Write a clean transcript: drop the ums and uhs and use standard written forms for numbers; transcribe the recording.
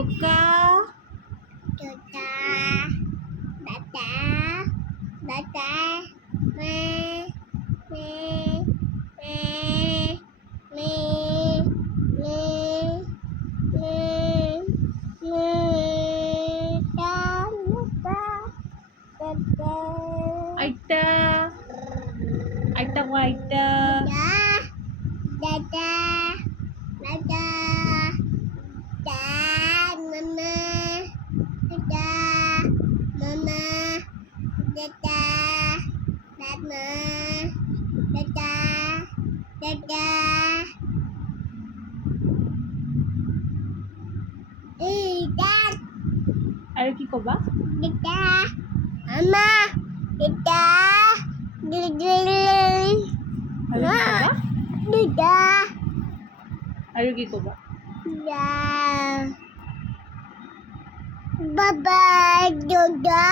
ಕುಕ್ಕ Tuta. Bata. Bata. Me. Me. Me. Me. Me. Me. Me. Ta. Muta. Tata. ಐಟ ಐಟವ್ವ ಐಟ Da. Da. Da. Da. Da. Mama. Da. Mama. Da. Da. Mama. Da. Da. Da. Da. Dad. আৰু কি ক'বা Da. Mama. Da. আৰু কি ক'বা Da. আৰু কি ক'বা Da. Baba. Da.